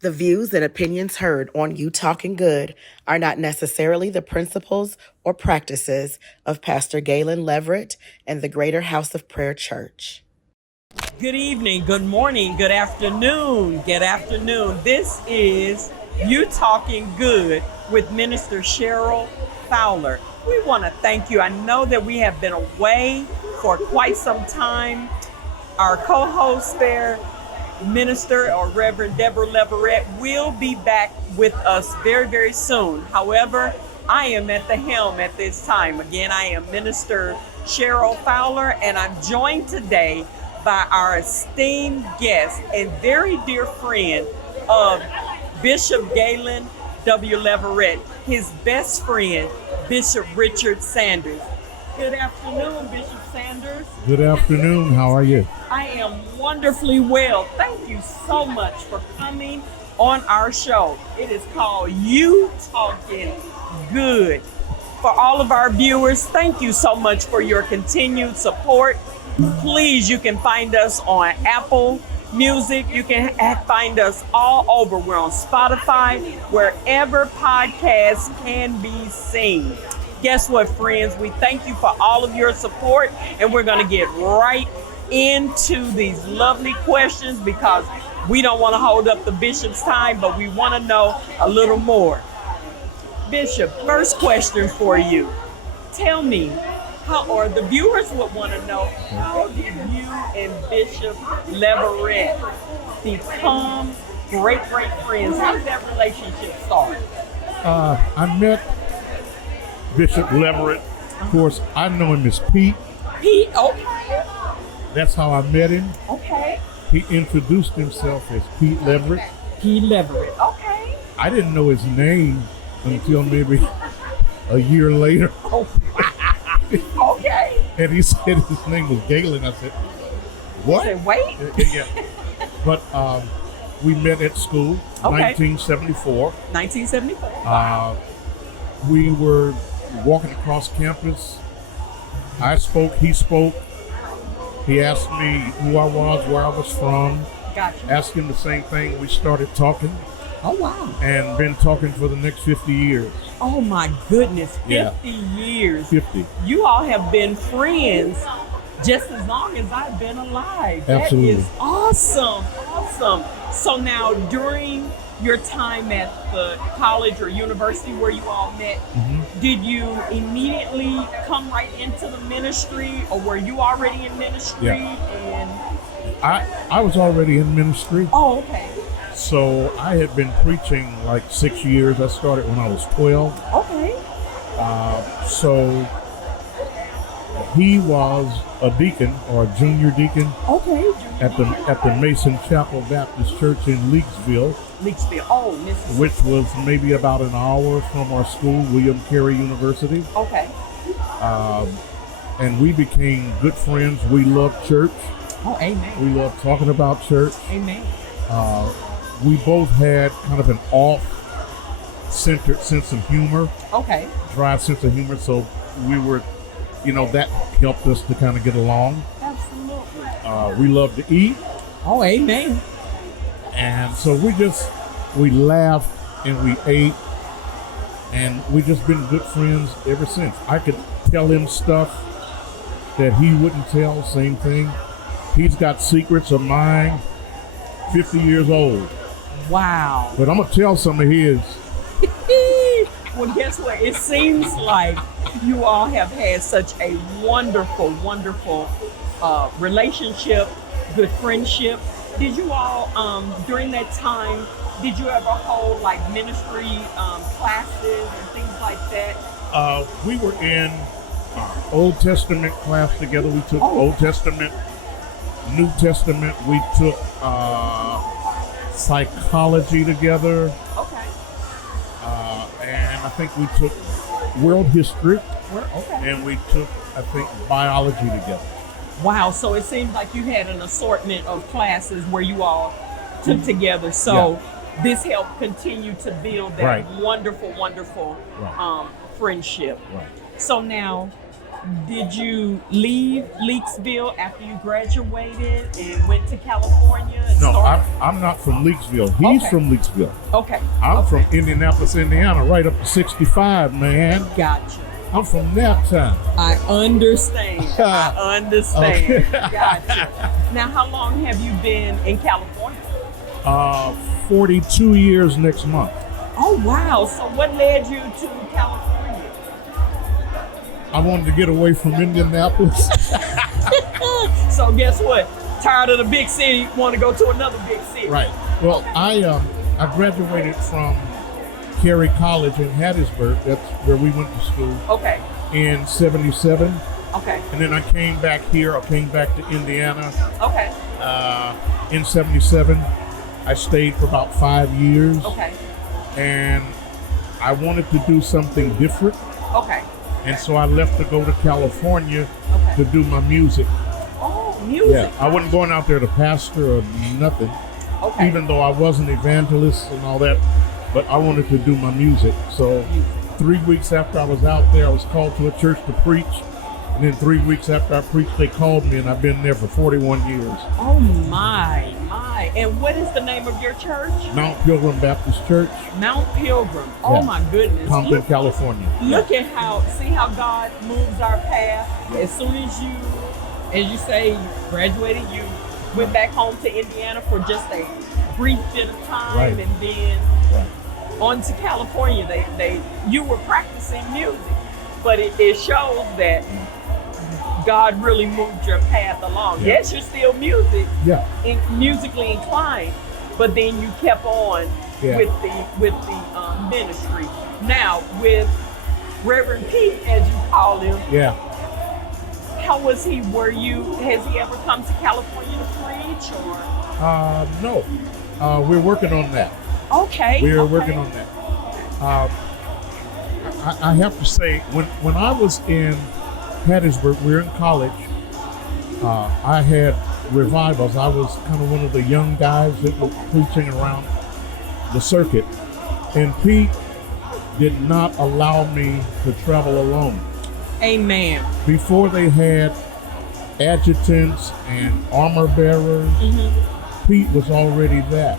The views and opinions heard on You Talking Good are not necessarily the principles or practices of Pastor Galen Leverette and the Greater House of Prayer Church. Good evening, good morning, good afternoon, This is You Talking Good with Minister Cheryl Fowler. We want to thank you. I know that we have been away for quite some time. Our co-host there, Minister or Reverend Deborah Leverette, will be back with us very, very soon. However, I am at the helm at this time. Again, I am Minister Cheryl Fowler, and I'm joined today by our esteemed guest and very dear friend of Bishop Galen W. Leverette, his best friend, Bishop Richard Sanders. Good afternoon, Bishop Sanders. Good afternoon. How are you? I am wonderfully well. Thank you so much for coming on our show. It is called You Talking Good. For all of our viewers, thank you so much for your continued support. Please, you can find us on Apple Music. You can find us all over. We're on Spotify, wherever podcasts can be seen. Guess what, friends? We thank you for all of your support, and we're going to get right into these lovely questions because we don't want to hold up the bishop's time, but we want to know a little more. Bishop, first question for you. Tell me, or the viewers would want to know, how did you and Bishop Leverette become great friends? How did that relationship start? I met Bishop Leverette. Of course, I know him as Pete. Pete, okay. That's how I met him. Okay. He introduced himself as Pete Leverette. Pete Leverette, okay. I didn't know his name until maybe a year later. Oh, okay. And he said his name was Galen. I said, what? You said, wait. Yeah. But we met at school, okay. 1974. 1974. We were walking across campus. I spoke, he spoke. He asked me who I was, where I was from. Gotcha. Asked him the same thing. We started talking. Oh, wow. And been talking for the next 50 years. Oh, my goodness. 50 Yeah. years. 50. You all have been friends just as long as I've been alive. Absolutely. That is awesome. Awesome. So now, during your time at the college or university where you all met, did you immediately come right into the ministry, or were you already in ministry? Yeah. And I was already in ministry. Oh, okay. So I had been preaching like 6 years. I started when I was 12. Okay. So he was a deacon or a junior deacon. Okay. At the Mason Chapel Baptist Church in Leakesville. Oh, Mississippi. Which was maybe about an hour from our school, William Carey University. Okay. And we became good friends. We loved church. Oh, amen. We loved talking about church. Amen. We both had kind of an off-centered sense of humor. Okay. Dry sense of humor. So we were, that helped us to kind of get along. Absolutely. We loved to eat. Oh, amen. And so we laughed and we ate, and we just been good friends ever since. I could tell him stuff that he wouldn't tell, same thing. He's got secrets of mine, 50 years old. Wow. But I'm going to tell some of his. Well, guess what? It seems like you all have had such a wonderful, wonderful relationship, good friendship. Did you all, during that time, did you ever hold like ministry classes and things like that? We were in Old Testament class together. We took Old Testament, New Testament. We took psychology together. Okay. And I think we took world history. Okay. And we took, I think, biology together. Wow, so it seems like you had an assortment of classes where you all took together. So this helped continue to build that wonderful, wonderful friendship. Right. So now, Did you leave Leakesville after you graduated and went to California? And No, started? I'm not from Leakesville. He's Okay. from Leakesville. Okay. I'm okay. from Indianapolis, Indiana, right up to 65, man. Gotcha. I'm from that town. I understand. I understand. Okay. Gotcha. Now, how long have you been in California? 42 years next month. Oh, wow. So what led you to California? I wanted to get away from Indianapolis. So guess what? Tired of the big city, want to go to another big city. Right. Well, I graduated from Cary College in Hattiesburg. That's where we went to school. Okay. In 77. Okay. And then I came back here. I came back to Indiana Okay. in 77. I stayed for about 5 years. Okay. And I wanted to do something different. Okay. And so I left to go to California Okay. to do my music. Oh, music. Yeah, I wasn't going out there to pastor or nothing, Okay. even though I was an evangelist and all that, but I wanted to do my music. So 3 weeks after I was out there, I was called to a church to preach. And then 3 weeks after I preached, they called me, and I've been there for 41 years. Oh my. And what is the name of your church? Mount Pilgrim Baptist Church, Mount Pilgrim. Oh Yeah. my goodness. Compton, California. Look at see how God moves our path. As soon as you say, you graduated, you went back home to Indiana for just a brief bit of time, Right. and then Right. on to California. You were practicing music, but it shows that God really moved your path along. Yeah. Yes, you're still Yeah. musically inclined, but then you kept on Yeah. with the ministry. Now with Reverend Pete, as you call him, Yeah. how was he? Has he ever come to California to preach or? No. We're working on that. Okay. We're okay. working on that. I have to say, when I was in Hattiesburg, we were in college. I had revivals. I was kind of one of the young guys that was preaching around the circuit. And Pete did not allow me to travel alone. Amen. Before they had adjutants and armor bearers, Pete was already that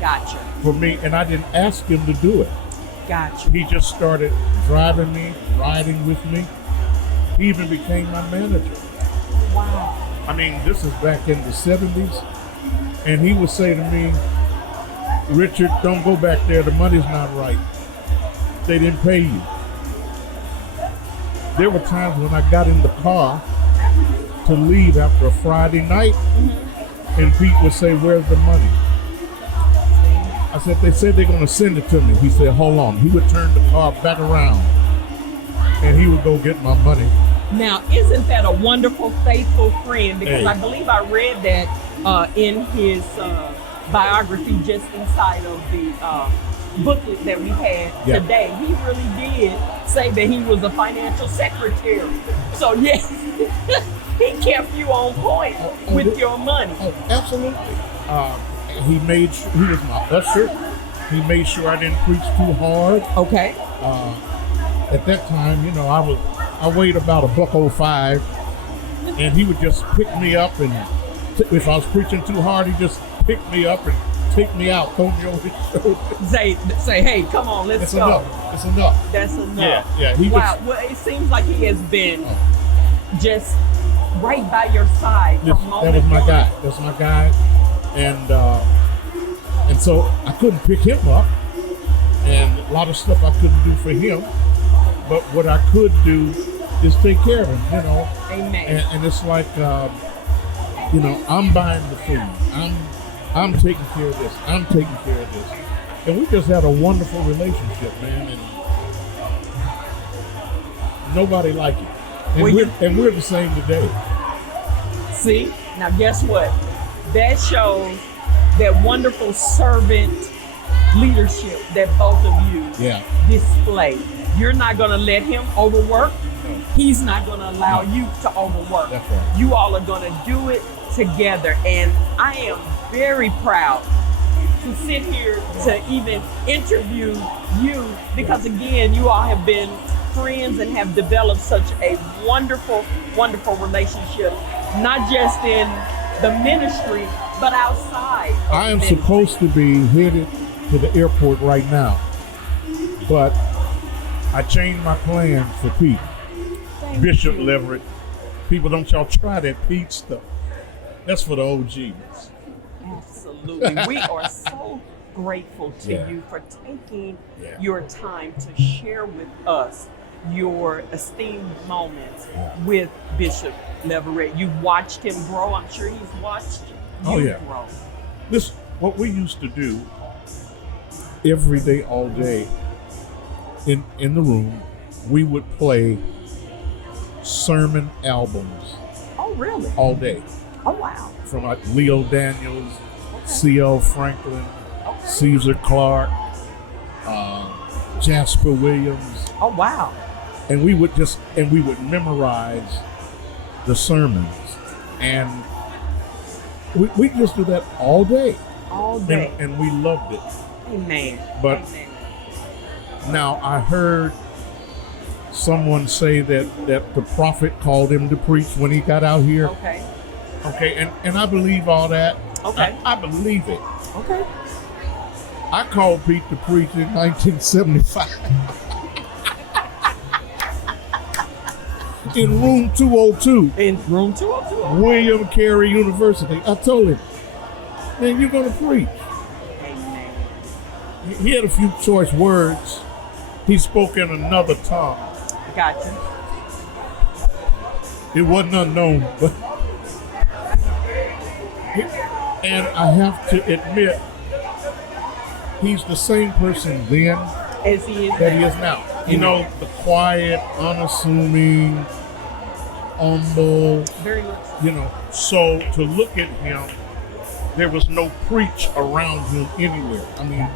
Gotcha. for me, and I didn't ask him to do it. Gotcha. He just started driving me, riding with me. He even became my manager. Wow. I mean, this is back in the 70s, and he would say to me, Richard, don't go back there, the money's not right. They didn't pay you. There were times when I got in the car to leave after a Friday night, and Pete would say, where's the money? I said, they said they're going to send it to me. He said, hold on. He would turn the car back around, and he would go get my money. Now, isn't that a wonderful, faithful friend? Because Hey. I believe I read that in his biography, just inside of the booklet that we had Yeah. today. He really did say that he was a financial secretary. So yes, he kept you on point with your money. Oh, absolutely. He was my usher. He made sure I didn't preach too hard. Okay. At that time, you know, I weighed about $105, and he would just pick me up, and if I was preaching too hard, he'd just pick me up and take me out, throw me over his shoulder. Say, hey, come on, let's It's go. enough. It's enough. That's enough. Yeah. He Wow. was. Well, it seems like he has been just right by your side Yes, from that moment was my one. guy. That's my guy, and so I couldn't pick him up, and a lot of stuff I couldn't do for him. But what I could do is take care of him, you know. Amen. And it's like, you know, I'm buying the food. I'm taking care of this. I'm taking care of this. And we just had a wonderful relationship, man. And nobody like it. And we're the same today. See, now guess what? That shows that wonderful servant leadership that both of you Yeah. display. You're not going to let him overwork. He's not going to allow you to overwork. That's right. You all are going to do it together. And I am very proud to sit here to even interview you because, again, you all have been friends and have developed such a wonderful, wonderful relationship, not just in the ministry, but outside. I am supposed to be headed to the airport right now, but I changed my plans for Pete. Bishop Leverette. People, don't y'all try that Pete stuff. That's for the OGs. Absolutely. We are so grateful to you for taking your time to share with us your esteemed moments with Bishop Leverette. You've watched him grow. I'm sure he's watched you grow. This, what we used to do every day, all day, in the room, we would play sermon albums. Oh, really? All day. Oh, wow. From like Leo Daniels, C.L. Franklin, Caesar Clark, Jasper Williams. Oh, wow. And we would memorize the sermons. And we just do that all day. All day. And we loved it. Amen. But now I heard someone say that the prophet called him to preach when he got out here. Okay, and I believe all that. Okay. I believe it. Okay. I called Pete to preach in 1975. In room 202. In room 202. William Carey University. I told him, man, you're going to preach. Amen. He had a few choice words. He spoke in another tongue. Gotcha. It wasn't unknown, but and I have to admit, he's the same person then as he is that he is now. You know, the quiet, unassuming, humble. Very much so. You know, so to look at him, there was no preach around him anywhere. I mean,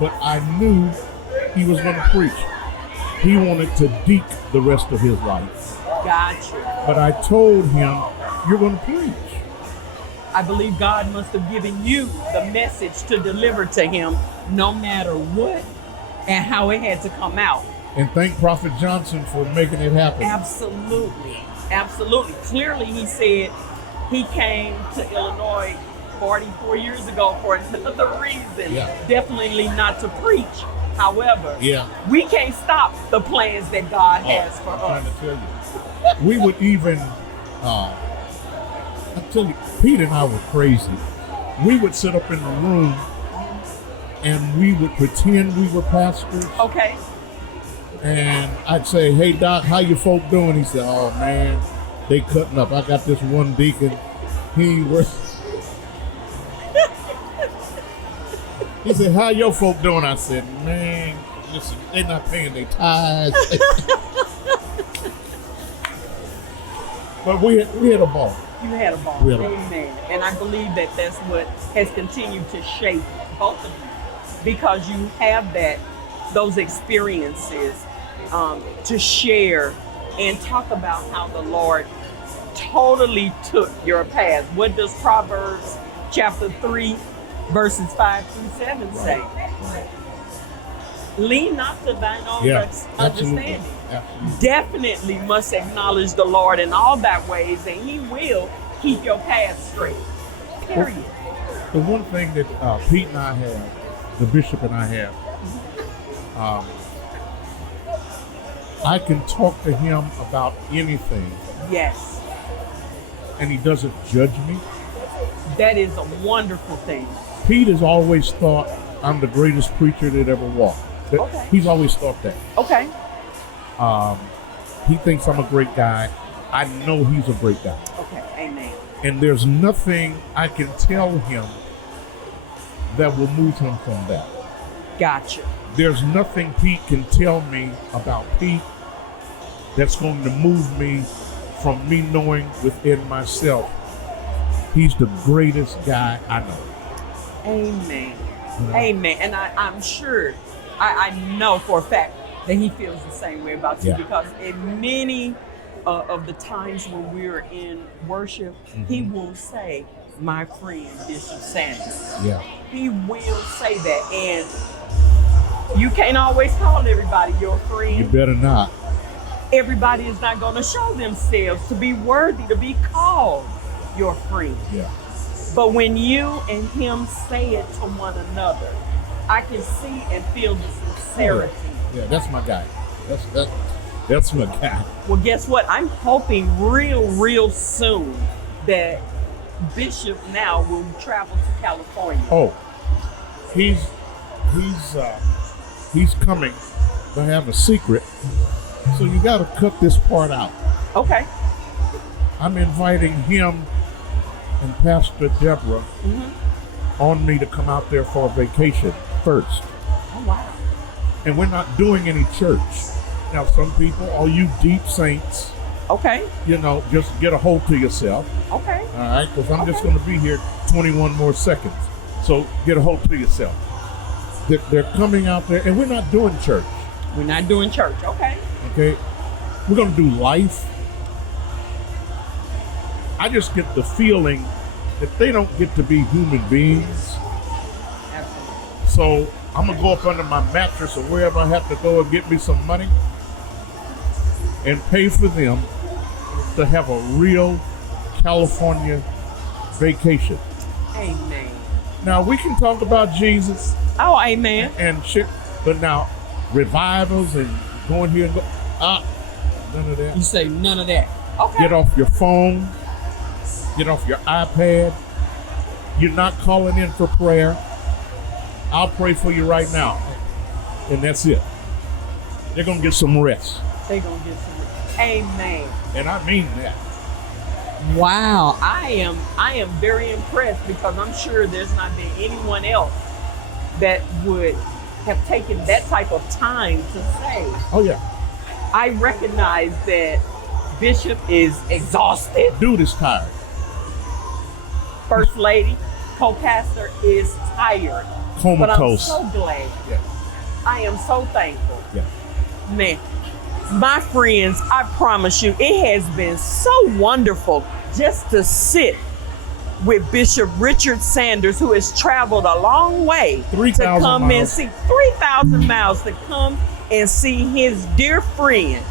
but I knew he was going to preach. He wanted to deke the rest of his life. Gotcha. But I told him, you're going to preach. I believe God must have given you the message to deliver to him no matter what and how it had to come out. And thank Prophet Johnson for making it happen. Absolutely. Absolutely. Clearly, he said he came to Illinois 44 years ago for another reason. Definitely not to preach. However, we can't stop the plans that God has for us. I'm trying to tell you. We would even, I tell you, Pete and I were crazy. We would sit up in the room and we would pretend we were pastors. Okay. And I'd say, hey, Doc, how you folk doing? He said, oh, man, they cutting up. I got this one deacon. He ain't worth. He said, how your folk doing? I said, man, listen, they're not paying their tithes. But we had a ball. You had a ball. Amen. And I believe that that's what has continued to shape both of you, because you have those experiences to share and talk about how the Lord totally took your past. What does Proverbs chapter 3 verses 5 through 7 say? Lean not to thine own understanding. Absolutely. Definitely must acknowledge the Lord in all thy ways, and he will keep your path straight. Period. The one thing that Pete and I have, the bishop and I have, I can talk to him about anything. Yes. And he doesn't judge me. That is a wonderful thing. Pete has always thought I'm the greatest preacher that ever walked. Okay. He's always thought that. Okay. He thinks I'm a great guy. I know he's a great guy. Okay. Amen. And there's nothing I can tell him that will move him from that. Gotcha. There's nothing Pete can tell me about Pete that's going to move me from me knowing within myself he's the greatest guy I know. Amen. Amen. And I'm sure, I know for a fact that he feels the same way about you, because in many of the times when we're in worship, he will say, my friend Bishop Sanders. Yeah. He will say that. And You can't always call everybody your friend. You better not. Everybody is not going to show themselves to be worthy to be called your friend. Yeah. But when you and him say it to one another, I can see and feel the sincerity. Yeah, that's my guy. That's my guy. Well, guess what? I'm hoping real soon that Bishop now will travel to California. Oh, he's coming, but I have a secret. So you got to cut this part out. Okay. I'm inviting him and Pastor Deborah on me to come out there for a vacation first. Oh, wow. And we're not doing any church. Now, some people, all you deep saints, Okay. Just get a hold to yourself. Okay. All right, because I'm just going to be here 21 more seconds. So get a hold to yourself. They're coming out there, and we're not doing church. We're not doing church. Okay. Okay? We're going to do life. I just get the feeling that they don't get to be human beings. Absolutely. So I'm going to go up under my mattress or wherever I have to go and get me some money and pay for them to have a real California vacation. Amen. Now, we can talk about Jesus Oh, amen. and shit, but now revivals and going here and go, none of that. You say none of that. Okay. Get off your phone, get off your iPad. You're not calling in for prayer. I'll pray for you right now. And that's it. They're going to get some rest. They're going to get some. Amen. And I mean that. Wow. I am very impressed because I'm sure there's not been anyone else that would have taken that type of time to say. Oh, yeah. I recognize that Bishop is exhausted. Dude is tired. First Lady, co-pastor is tired. But I'm Comatose. so glad. Yeah. I am so thankful. Yeah. Man, my friends, I promise you, it has been so wonderful just to sit with Bishop Richard Sanders, who has traveled a long way 3,000 to come miles. and see 3,000 miles to come and see his dear friend,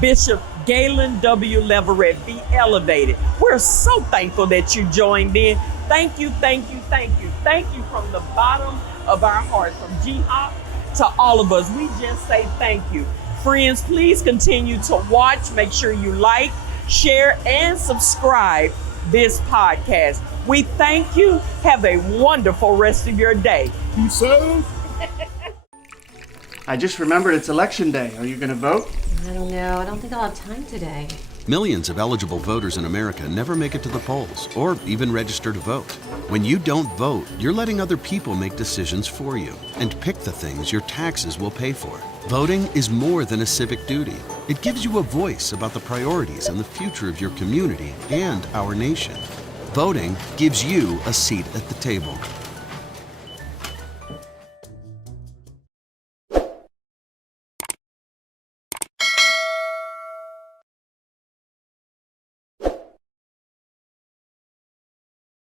Bishop Galen W. Leverette, be elevated. We're so thankful that you joined in. Thank you, thank you, thank you. Thank you from the bottom of our hearts, from GHOP to all of us. We just say thank you. Friends, please continue to watch. Make sure you like, share, and subscribe this podcast. We thank you. Have a wonderful rest of your day. Peace out. I just remembered it's election day. Are you going to vote? I don't know. I don't think I'll have time today. Millions of eligible voters in America never make it to the polls or even register to vote. When you don't vote, you're letting other people make decisions for you and pick the things your taxes will pay for. Voting is more than a civic duty. It gives you a voice about the priorities and the future of your community and our nation. Voting gives you a seat at the table.